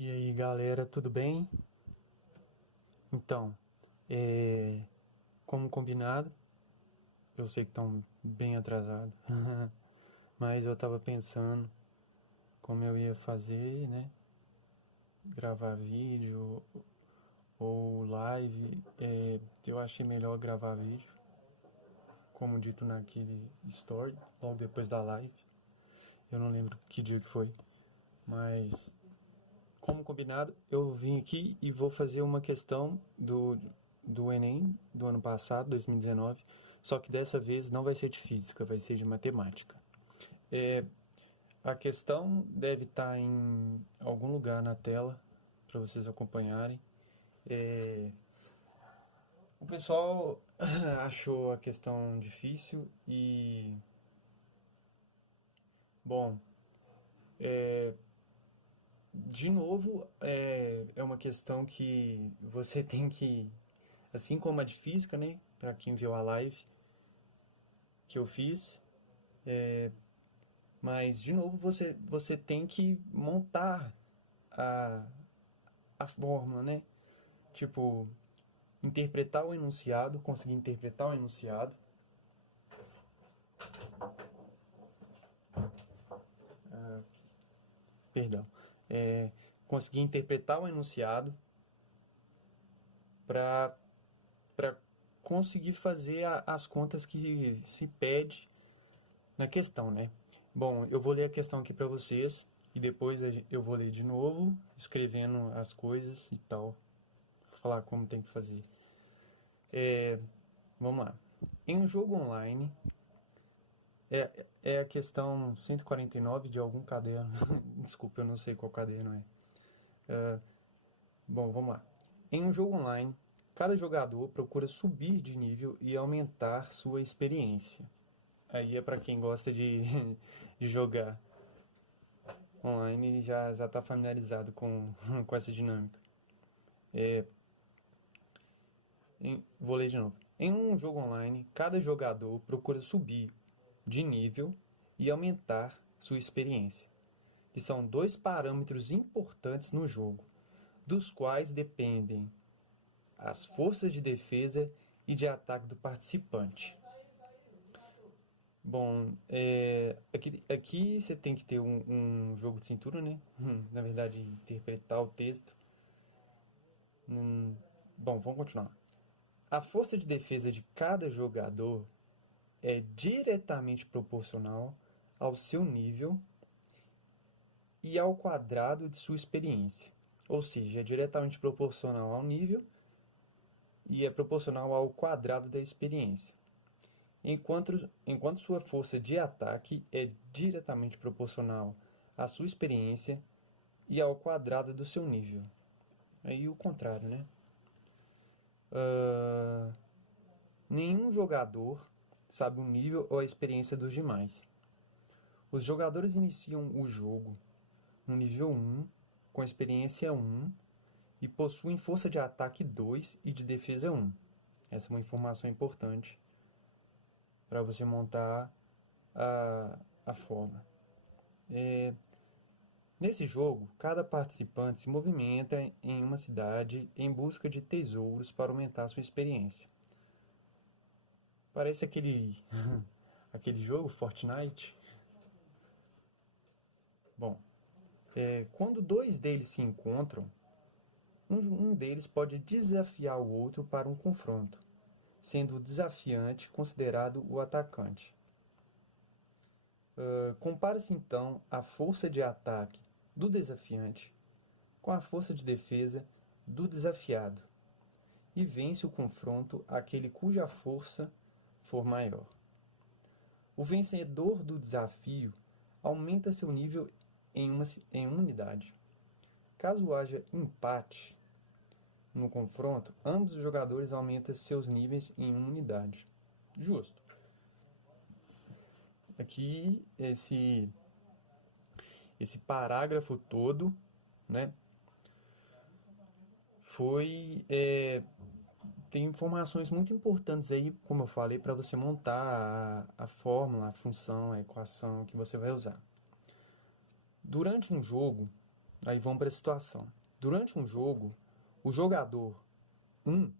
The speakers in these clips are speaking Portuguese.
E aí galera, tudo bem? Então, é, como combinado, eu sei que estão bem atrasados, mas eu tava pensando como eu ia fazer, né? Gravar vídeo ou live. Eu achei melhor gravar vídeo, como dito naquele story, logo depois da live. Eu não lembro que dia que foi, mas como combinado, eu vim aqui e vou fazer uma questão do Enem do ano passado, 2019, só que dessa vez não vai ser de física, vai ser de matemática. É, a questão deve estar em algum lugar na tela para vocês acompanharem. É, o pessoal achou a questão difícil e, bom, de novo, é uma questão que você tem que, assim como a de física, né? Para quem viu a live que eu fiz, mas de novo você tem que montar a, a fórmula, né? Tipo, interpretar o enunciado, conseguir interpretar o enunciado, perdão, é, conseguir interpretar o enunciado para conseguir fazer as contas que se pede na questão, né? Bom, eu vou ler a questão aqui para vocês e depois eu vou ler de novo, escrevendo as coisas e tal, falar como tem que fazer. Vamos lá. Em um jogo online, é a questão 149 de algum caderno. Desculpa, eu não sei qual caderno é. Bom, vamos lá. Em um jogo online, cada jogador procura subir de nível e aumentar sua experiência. Aí é para quem gosta de jogar online e já está familiarizado com essa dinâmica. Vou ler de novo. Em um jogo online, cada jogador procura subir de nível e aumentar sua experiência, que são dois parâmetros importantes no jogo, dos quais dependem as forças de defesa e de ataque do participante. Bom, aqui você tem que ter um jogo de cintura, né? Na verdade, interpretar o texto. Bom, vamos continuar. A força de defesa de cada jogador é diretamente proporcional ao seu nível e ao quadrado de sua experiência. Ou seja, é diretamente proporcional ao nível e é proporcional ao quadrado da experiência. Enquanto sua força de ataque é diretamente proporcional à sua experiência e ao quadrado do seu nível. Aí o contrário, né? Uh, Nenhum jogador sabe o nível ou a experiência dos demais. Os jogadores iniciam o jogo no nível 1, com experiência 1, e possuem força de ataque 2 e de defesa 1. Essa é uma informação importante para você montar a forma. Nesse jogo, cada participante se movimenta em uma cidade em busca de tesouros para aumentar sua experiência. Parece aquele jogo, Fortnite. Bom, quando dois deles se encontram, um deles pode desafiar o outro para um confronto, sendo o desafiante considerado o atacante. Compara-se então a força de ataque do desafiante com a força de defesa do desafiado e vence o confronto aquele cuja força for maior. O vencedor do desafio aumenta seu nível em uma unidade. Caso haja empate no confronto, ambos os jogadores aumentam seus níveis em uma unidade. Justo. Aqui, esse parágrafo todo, né, foi tem informações muito importantes aí, como eu falei, para você montar a fórmula, a função, a equação que você vai usar. Durante um jogo, Aí vamos para a situação. Durante um jogo, o jogador 1,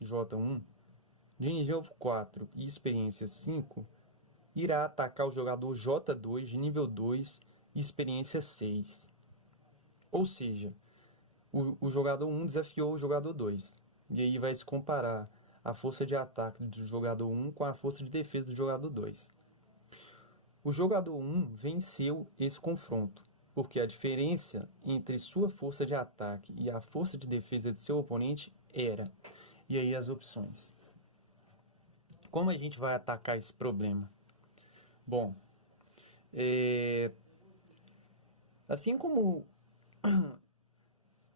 J1, de nível 4 e experiência 5, irá atacar o jogador J2 de nível 2 e experiência 6. Ou seja, o jogador 1 desafiou o jogador 2. E aí vai se comparar a força de ataque do jogador 1 com a força de defesa do jogador 2. O jogador 1 venceu esse confronto, porque a diferença entre sua força de ataque e a força de defesa de seu oponente era. E aí as opções. Como a gente vai atacar esse problema? Bom, assim como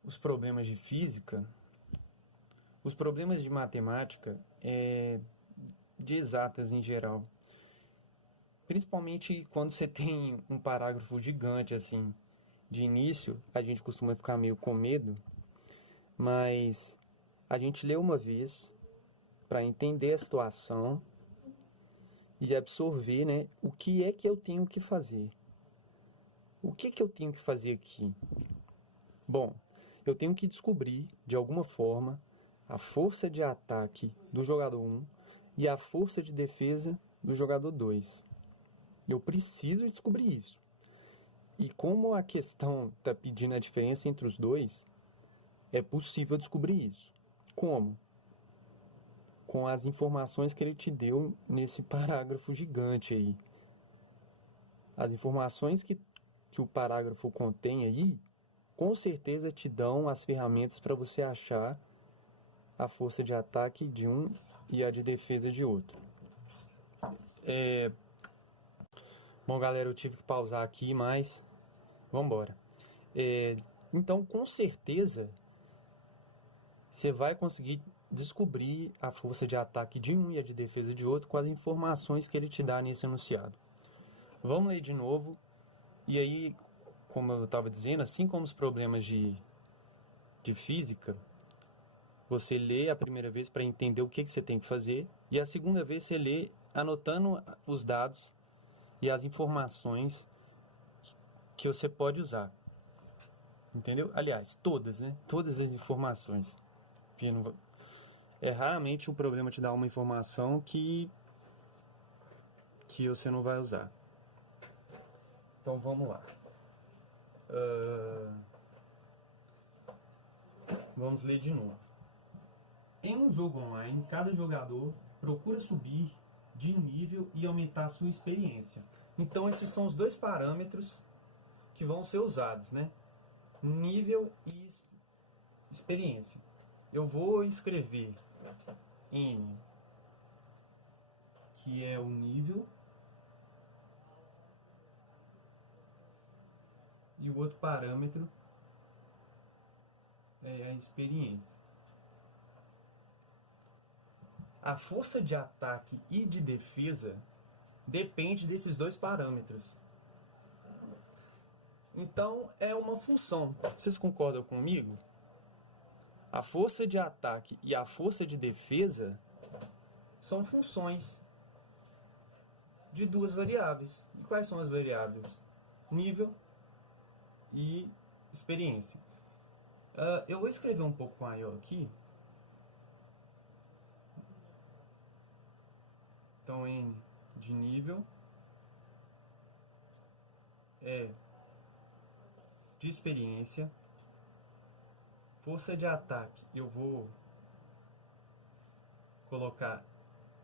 os problemas de física, os problemas de matemática, de exatas em geral, principalmente quando você tem um parágrafo gigante assim, de início, a gente costuma ficar meio com medo, mas a gente lê uma vez para entender a situação e absorver, né, o que é que eu tenho que fazer. O que eu tenho que fazer aqui? Bom, eu tenho que descobrir, de alguma forma, a força de ataque do jogador 1 e a força de defesa do jogador 2. Eu preciso descobrir isso. E como a questão está pedindo a diferença entre os dois, é possível descobrir isso. Como? Com as informações que ele te deu nesse parágrafo gigante aí. As informações que o parágrafo contém aí, com certeza te dão as ferramentas para você achar a força de ataque de um e a de defesa de outro. Bom, galera, eu tive que pausar aqui, mas vamos embora. Então, com certeza, você vai conseguir descobrir a força de ataque de um e a de defesa de outro com as informações que ele te dá nesse enunciado. Vamos ler de novo. E aí, como eu estava dizendo, assim como os problemas de física, você lê a primeira vez para entender o que você tem que fazer, e a segunda vez você lê anotando os dados e as informações que você pode usar. Entendeu? Aliás, todas, né? Todas as informações. É raramente o problema te dar uma informação que você não vai usar. Então vamos lá. Vamos ler de novo. Em um jogo online, cada jogador procura subir de nível e aumentar sua experiência. Então esses são os dois parâmetros que vão ser usados, né? Nível e experiência. Eu vou escrever N, que é o nível, e o outro parâmetro é a experiência. A força de ataque e de defesa depende desses dois parâmetros. Então é uma função. Vocês concordam comigo? A força de ataque e a força de defesa são funções de duas variáveis. E quais são as variáveis? Nível e experiência. Eu vou escrever um pouco maior aqui. Então, N de nível é de experiência. Força de ataque, eu vou colocar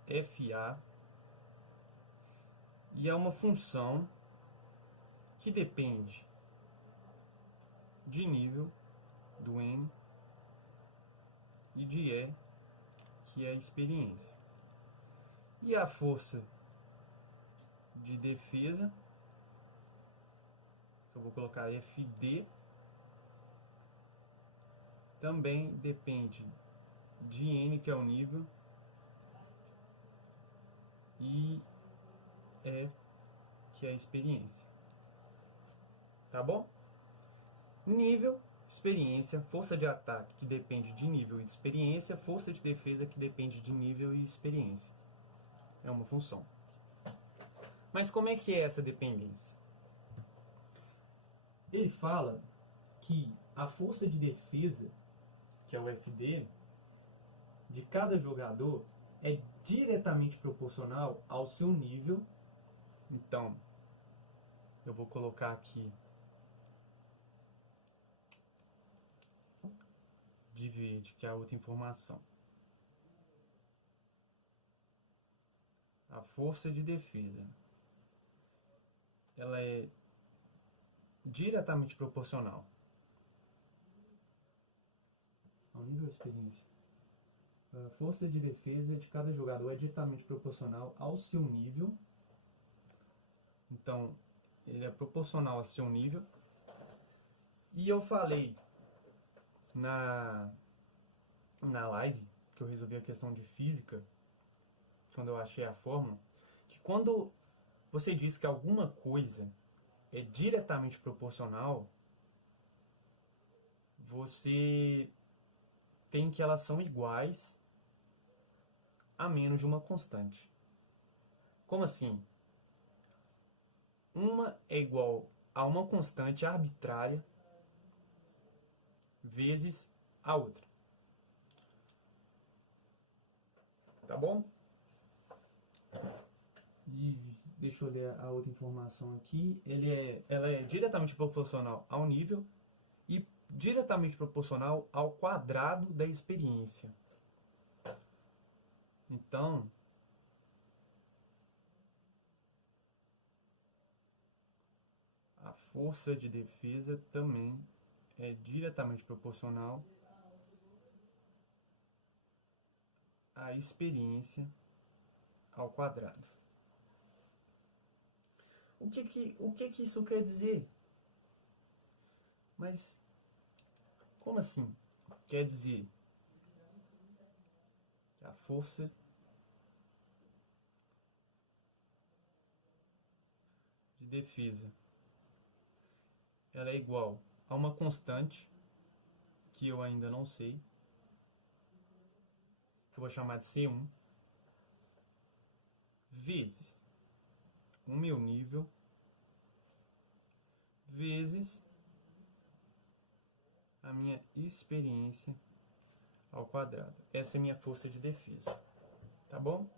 FA. E é uma função que depende de nível do N e de E, que é a experiência. E a força de defesa, que eu vou colocar FD, também depende de N, que é o nível, e E, que é a experiência. Tá bom? Nível, experiência, força de ataque, que depende de nível e de experiência, força de defesa, que depende de nível e experiência. É uma função. Mas como é que é essa dependência? Ele fala que a força de defesa, que é o FD, de cada jogador é diretamente proporcional ao seu nível. Então, eu vou colocar aqui de verde, que é a outra informação. A força de defesa, ela é diretamente proporcional ao nível de experiência. A força de defesa de cada jogador é diretamente proporcional ao seu nível. Então, ele é proporcional ao seu nível. E eu falei na live, que eu resolvi a questão de física, quando eu achei a fórmula, que quando você diz que alguma coisa é diretamente proporcional, você tem que elas são iguais a menos de uma constante. Como assim? Uma é igual a uma constante arbitrária vezes a outra. Tá bom? E deixa eu ler a outra informação aqui. Ela é diretamente proporcional ao nível e diretamente proporcional ao quadrado da experiência. Então, a força de defesa também é diretamente proporcional à experiência ao quadrado. O que isso quer dizer? Mas, como assim? Quer dizer que a força de defesa ela é igual a uma constante que eu ainda não sei, que eu vou chamar de C1, vezes o meu nível, vezes a minha experiência ao quadrado. Essa é a minha força de defesa, tá bom?